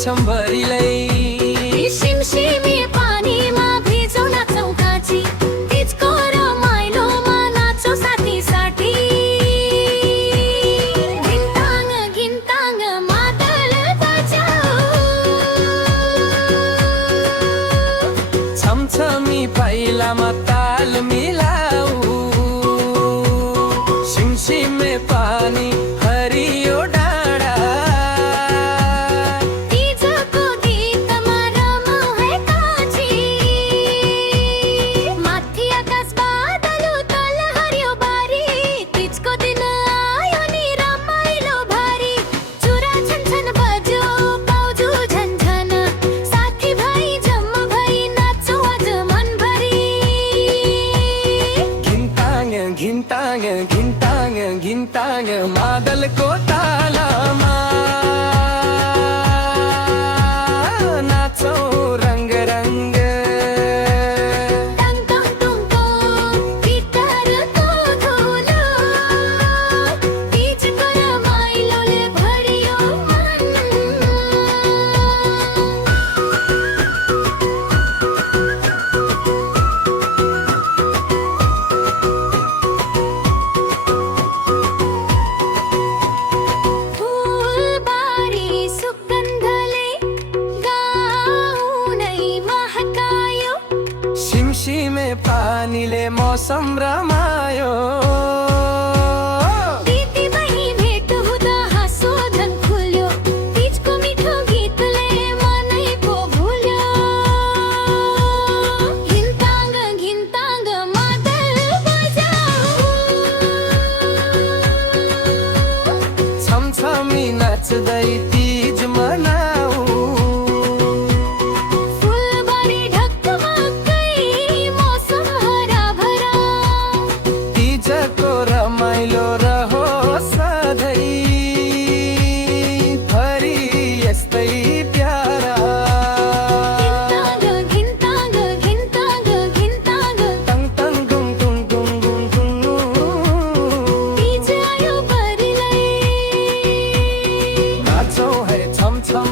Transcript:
छमछम भरिलै शिमशिमे पानीमा भिजौ नाचौ काजी तिजको रमाइलोमा नाचौ साथी साठी घिन्ताङ घिन्ताङ मादल बजाऊ छमछमी पाइलामा ताल मिलाऊ सिमसिमे पानी हरियो डाँडा तिजको गीतमा रमाऊ है काजी माथि आकाश बादल तल हरियो बारी तिजको दिन आयो नि रमाइलो भारी चुरा छनछन बज्यो पाउजु झनझन साथी भाइ जम्मा भई नाचौ आज मनभरी घिन्ताङ घिन्ताङ घिन्ताङ घिन्ताङ मादलको तालमा नाचौ रङ्ग रङ्ग टङ टङ टुङ टुङ गिटारको धुलो तिजको रमाइलोले भरियो मन फुलबारी सुगन्धले गाउँ नै महकायो सिमसिमे पानीले मौसम रमायो दिदी बहिनी भेट हुँदा हाँसो झन् खुल्यो तिजको मिठो गीतले मनै पो भुल्यो घिन्ताङ घिन्ताङ मादल बजाऊ छमछमी नाच्दै तीज मनाऊ फुलबारी ढकमकै मौसम हराभरा तीजको रमाइलो रहोस् सधैँ भरि यस्तै प्यारा घिन्ताङ घिन्ताङ घिन्ताङ टङ टङ गुङ गुङ गुङ गुङ गुङ तिज आयो भरिलै नाचौ है छमछम